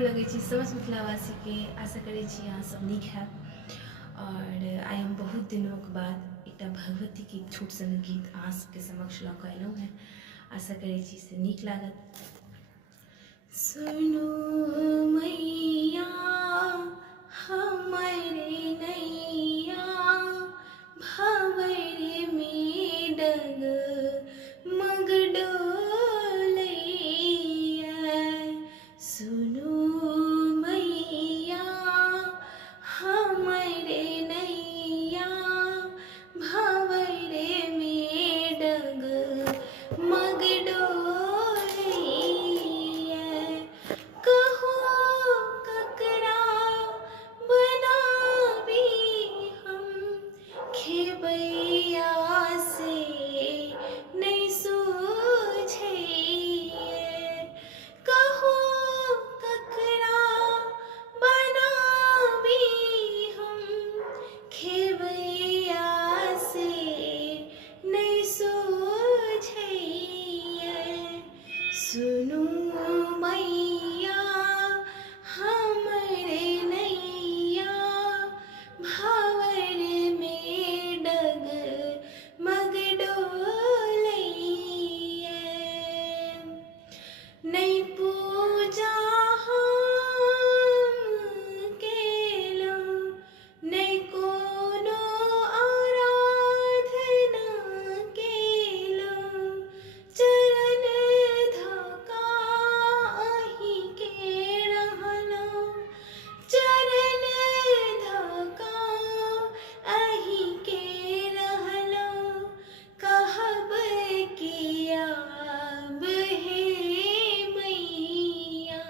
गोर लगै छी समस्त मिथिलावासी के। आशा करै छी अहाँ सब नीक हैब। और आइ हम बहुत दिनों के बाद एकटा भगवती के छोट सन गीत अहाँ सबके समक्ष लऽ कऽ एलहुँ हैं। आशा करै छी से नीक लागत। सुनो मैया हमरे नैया भंवर में डग मग डोलैया। सुनो मैया हमरे नैया भंवर में डग मग डोलैया। कहो ककरा बनाबी हम खेबैया से नहीं सूझैया। कहो ककरा बनाबी हम खेबैया से नहीं सूझैया। सुनो मैया हमरे नैया भंवर में डग मग डोलैया। नहीं पूजा हम केलहुँ नहीं कोनो आराधना केलहुँ। चरण धोखा अहीं के रहलहुँ। चरण धोखा अहीं के रहलहुँ। कहब कियाब हे मैया।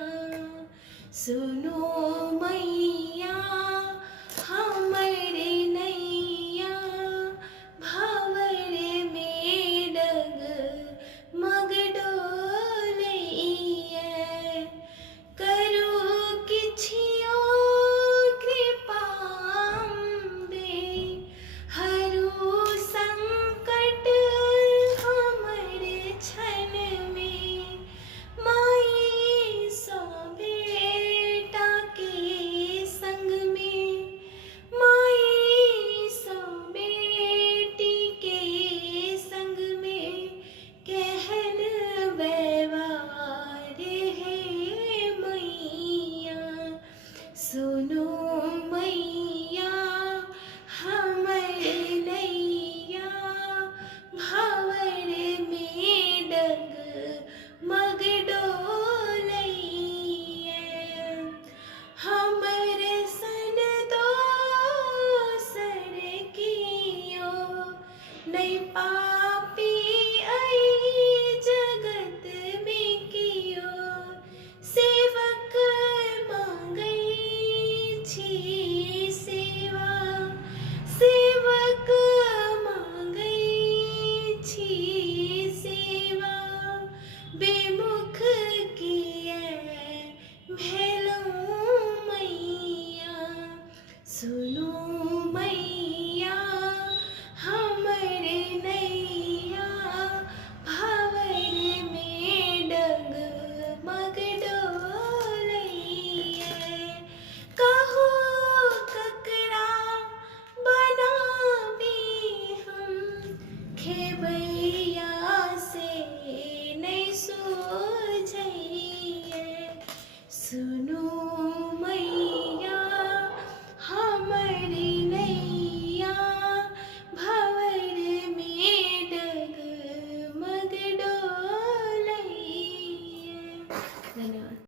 सुनो मैया हमरे नैया भंवर में डग मग डोलैया। करू किछियो कृपा अम्बे हरू संकट हमरे क्षण में। माई सो बेटा के संग में माई सो बेटी के संग में कहन व्यवहार है मैया। सुनो मैया हमरे नैया भंवर में डग मग डोलैया। हमरे सन दोसर कियो नहीं पापी अई जगत में कियो। सेवक मांगै छी सेवा सेवक मांगै छी सेवा। बेमुख किया भेलहुँ मैया। सुनो मैया हमरे नैया भंवर में डग मग डोलैया। कहो ककरा बनाबी हम खेबैया से नहीं सूझैया। सुनो